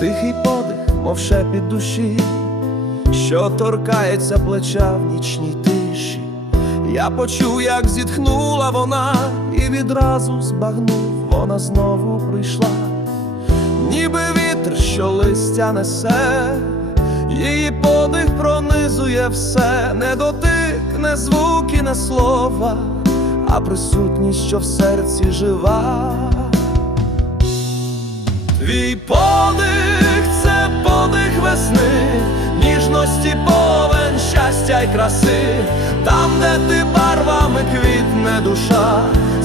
тихий подих, мов шепіт душі, що торкається плеча в нічній тиші. Я почув, як зітхнула вона, і відразу збагнув, вона знову прийшла, ніби вітер, що листя несе, її подих пронизує все, не дотик, не звуки, не слова, а присутність, що в серці жива. Твій подих це подих весни, ніжності повен, щастя й краси, там, де ти барвами квітне душа,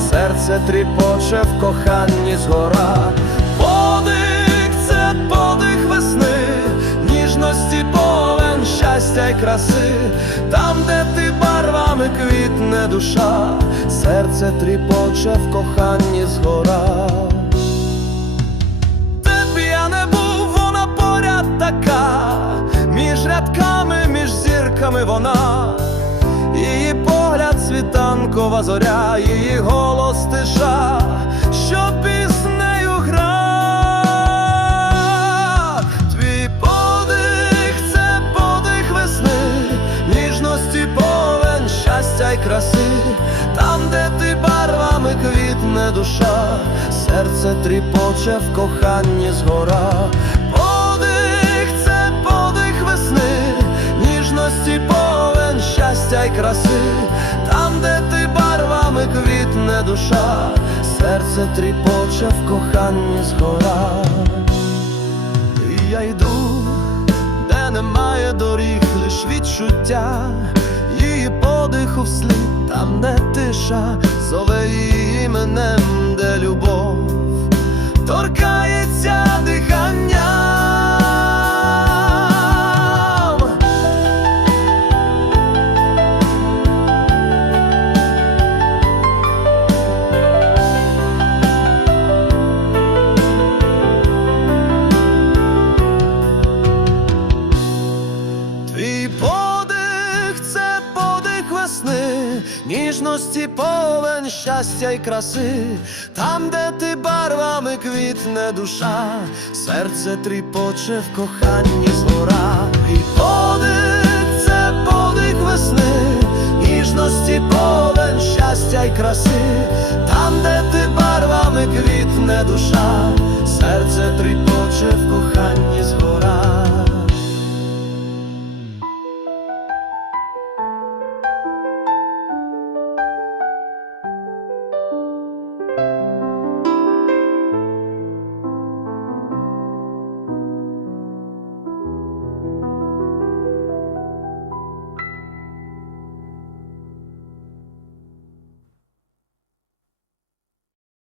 серце тріпоче в коханні згора. Подих це подих весни, ніжності повен, щастя й краси, там, де ти барвами квітне душа, серце тріпоче в коханні згора. Між вона, її погляд світанкова зоря, її голос тиша, що піснею гра. Твій подих це подих весни, ніжності повен, щастя й краси, там, де ти барвами квітне душа, серце тріпоче в коханні згора. Щастя й краси, там, де ти барвами квітне душа, серце тріпоче в коханні згора. І я йду, де немає доріг, лиш відчуття, її подиху вслід, там, де тиша, зове її іменем, де любов торкається диханням. Ніжності повен, щастя й краси, там, де ти барвами квітне душа, серце тріпоче в коханні згора. Твій подих це подих весни, ніжності повен, щастя й краси, там, де ти барвами квітне душа, серце тріпоче в коханні.